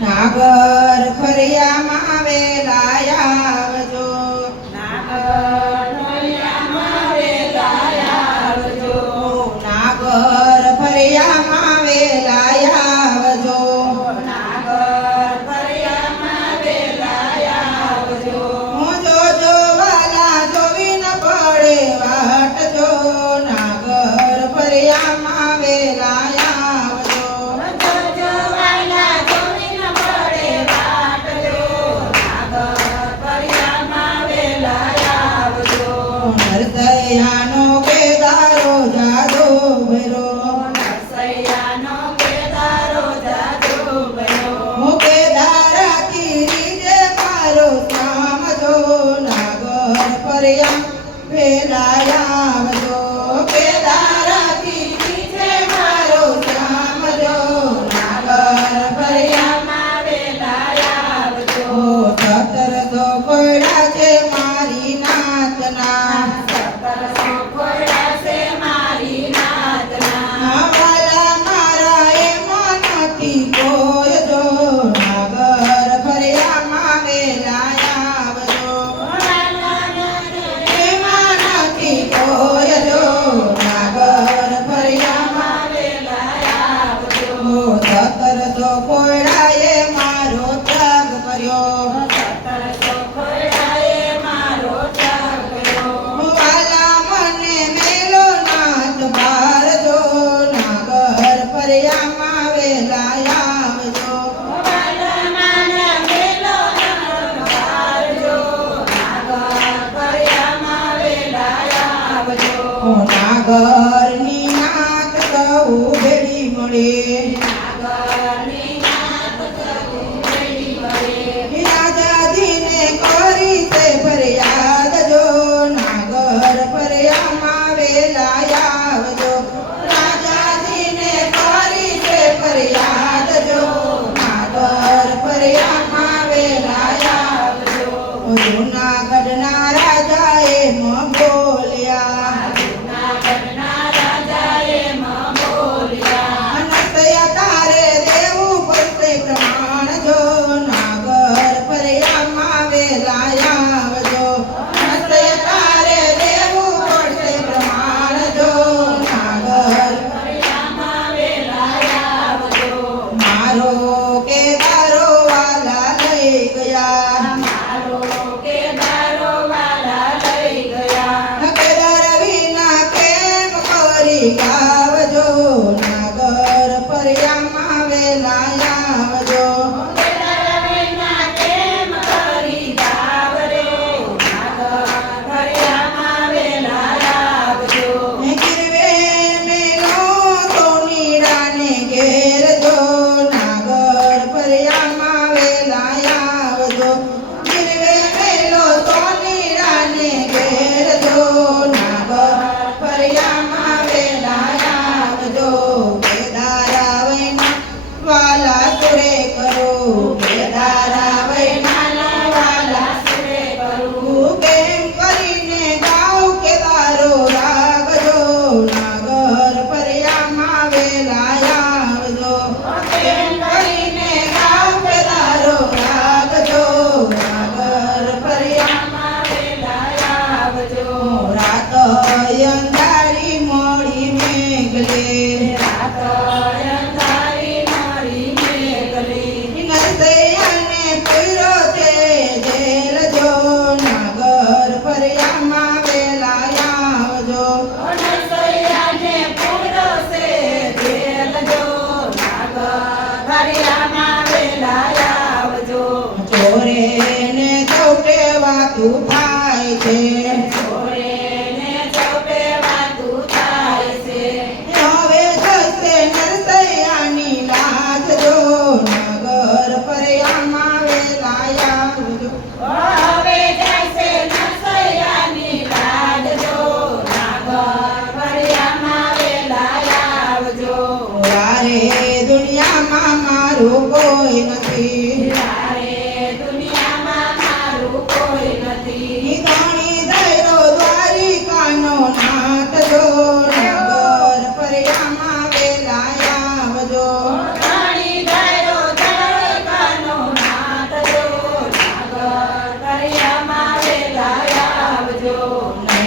નાગર ફરિયામાં વેલા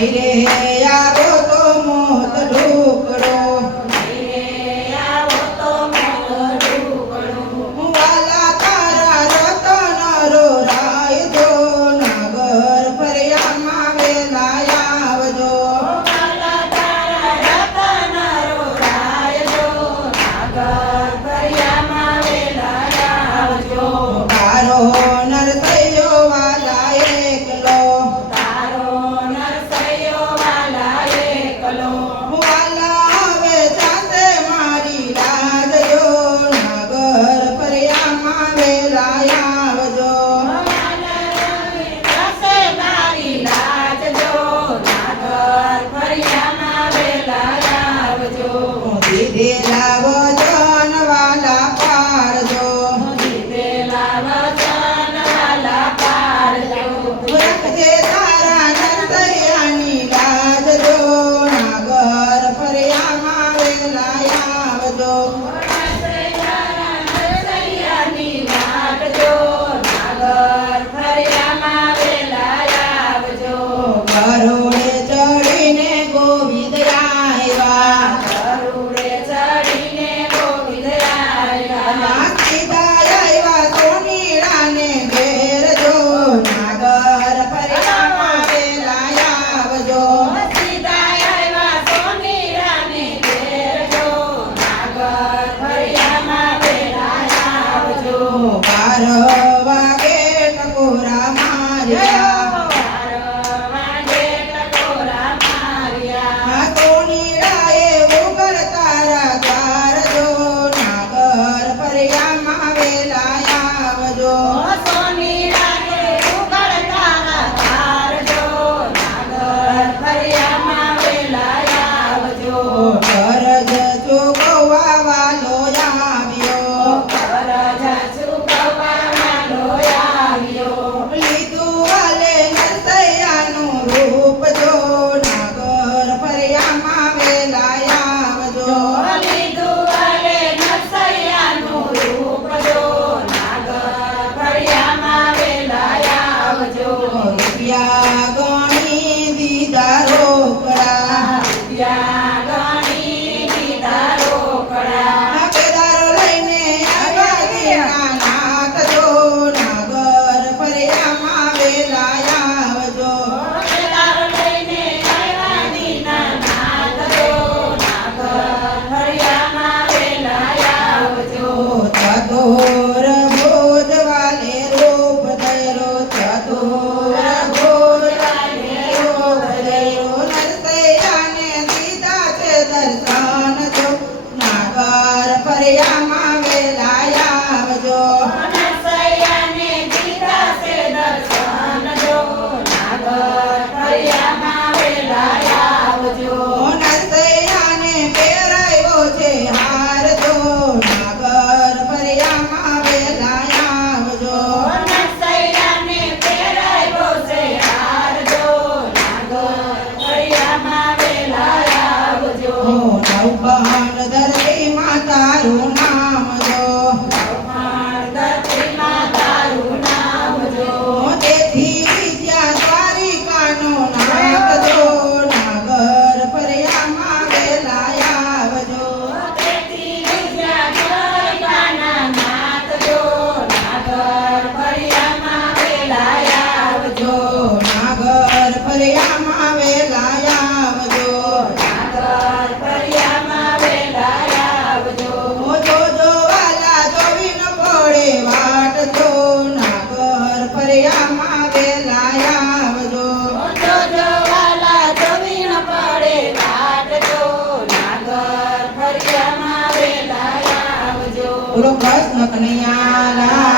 Hare vai Krishna Kanaiya